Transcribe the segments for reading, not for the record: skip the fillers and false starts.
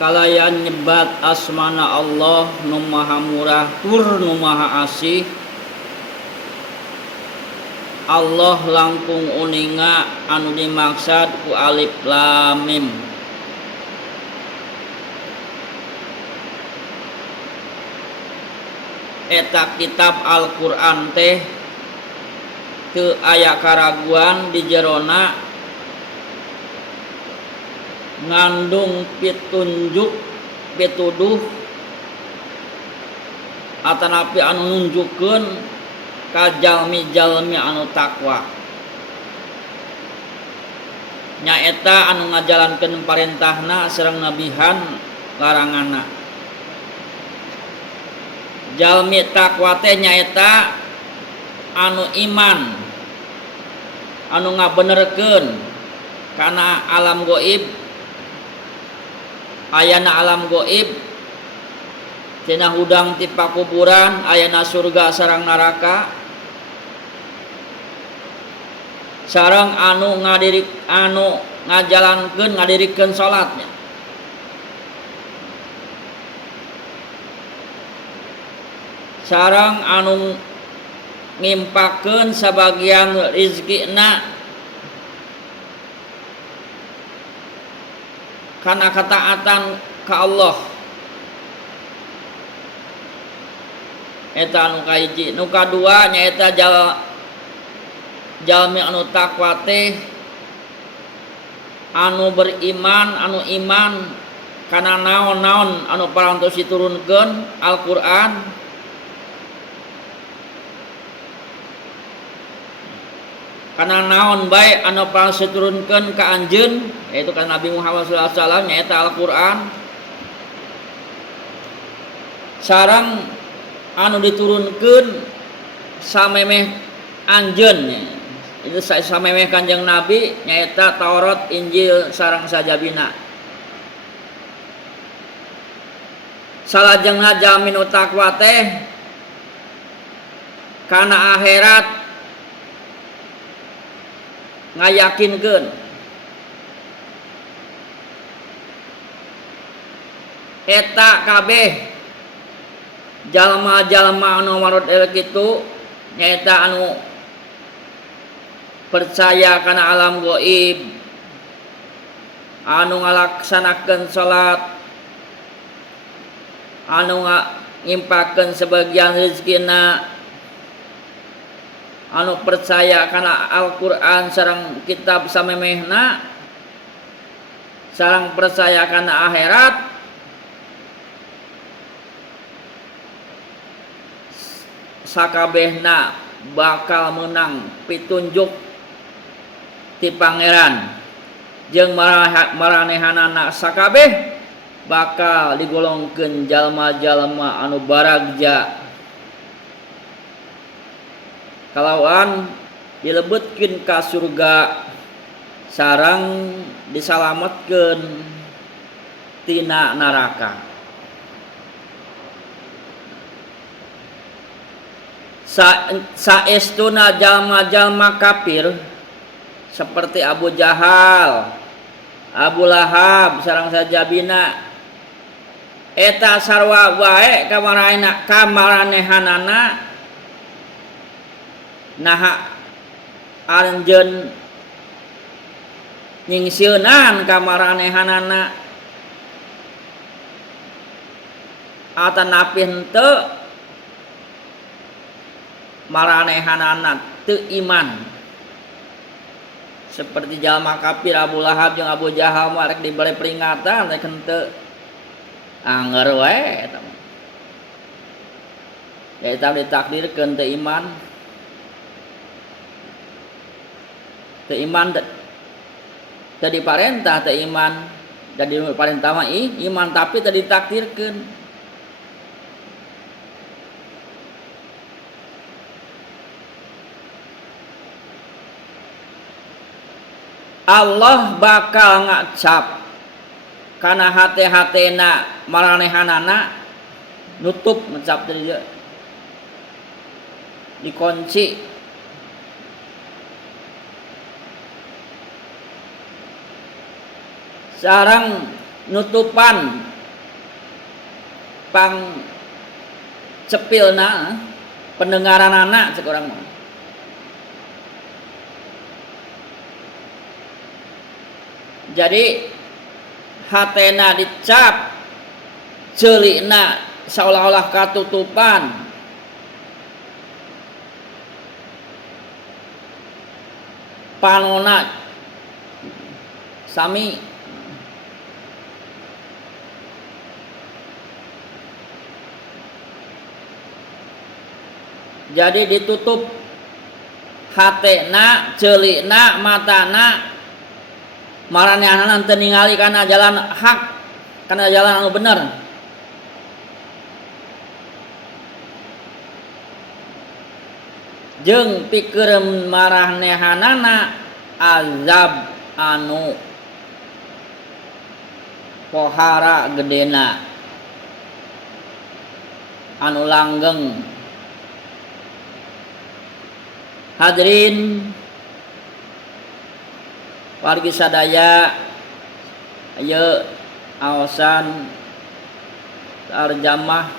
kalayan nyebat asmana Allah nu maha murah tur nu maha asih. Allah langkung uninga anu dimaksud ku alif lam mim. Eta kitab Al-Qur'an teh teu aya karaguan di jerona ngandung pitunjuk pituduh atanapi anu nunjukkeun ka jalmi-jalmi anu takwa, nyaeta anu ngajalankeun parentahna sareng nabihan laranganna. Jalmi takwa teh nyaeta anu iman, anu ngabenerkeun kana alam goib, ayana alam goib, cenah hudang ti pakuburan, ayana surga sareng neraka, sareng anu ngajalankeun ngadirikeun salatnya. Sareng anu ngimpakeun sabagian rizkina kana kataatan ka Allah. Eta anu kahiji. Nu kadua nyaeta jalmi anu takwa teh anu beriman, anu iman kana naon-naon anu parantos diturunkeun Al-Qur'an, kana naon bae anu parantos diturunkeun ka anjeun, yaitu ka Nabi Muhammad sallallahu alaihi wasallam, nyaeta Al-Qur'an. Sareng anu diturunkeun samemeh anjeun, itu samemeh Kanjeng Nabi, nyaeta Taurat, Injil sareng sajabina. Salajengna jalmi nu takwa teh kana akhirat ngayakinkeun eta kabeh jalma-jalma anu manut kitu nyaeta anu percaya kana alam gaib, anu ngalaksanakeun salat, anu ngimpakeun sebagian rezekina, anu percaya kana Al-Qur'an sareng kitab samemehna, sareng percaya kana akhirat, sakabehna bakal menang pitunjuk ti pangeran, jeung maranehanana sakabeh bakal digolongkeun jalma-jalma anu baragja kalauan dilebetkeun ka surga sareng disalametkeun tina neraka. Saestuna jalma-jalma kafir seperti Abu Jahal, Abu Lahab sareng sajabina, eta sarwa wae kamaranehanana naha anjeun nyingsieunan kamaranehanana atanapi henteu maranehanana teu iman. Seperti jalma kafir Abu Lahab jeung Abu Jahal mah rek dibere peringatan rek henteu anger wae eta mah. Ya eta ditakdirkeun teu iman. Teu iman teu diparentah teu iman. Jadi parentah mah iman tapi teu ditakdirkeun. Allah bakal ngacap kana hate-hatena maranehanana, nutup ngecap tadi dia dikunci. Sareng nutupan pang cepilna pendengaran anak sekurang mah. Jadi hatena dicap, ceulina seolah-olah katutupan, panona sami. Jadi ditutup hatena, ceulina, matana, maranehanana teu ningali kana jalan hak, kana jalan anu bener. Jeung pikeun maranehanana azab anu pohara gedena, anu langgeng. Hadirin wargi sadaya, ieu aosan tarjamah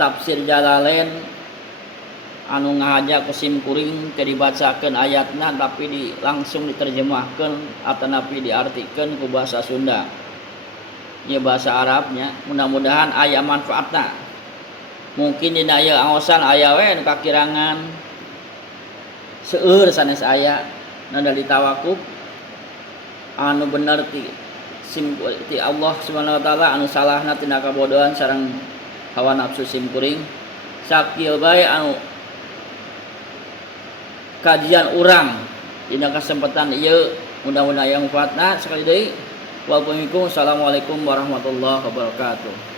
tafsir Jalalain anu ngahaja ku sim kuring teu dibacakeun ayatna tapi langsung diterjemahkeun atanapi diartikeun ku basa Sunda. Ieu basa Arabnya, mudah-mudahan aya manfaatna. Mungkin dina ieu aosan aya we nu kakirangan seueur sanes aya na dari tawakuf anu bener ti Allah Subhanahu wa taala, anu salahna tina kabodohan sareng hawa nafsu sim kuring. Sakieu bae anu kajian urang dina kesempatan ieu, mudah-mudahan aya manfaatna. Sekali deui, wassalamualaikum warahmatullahi wabarakatuh.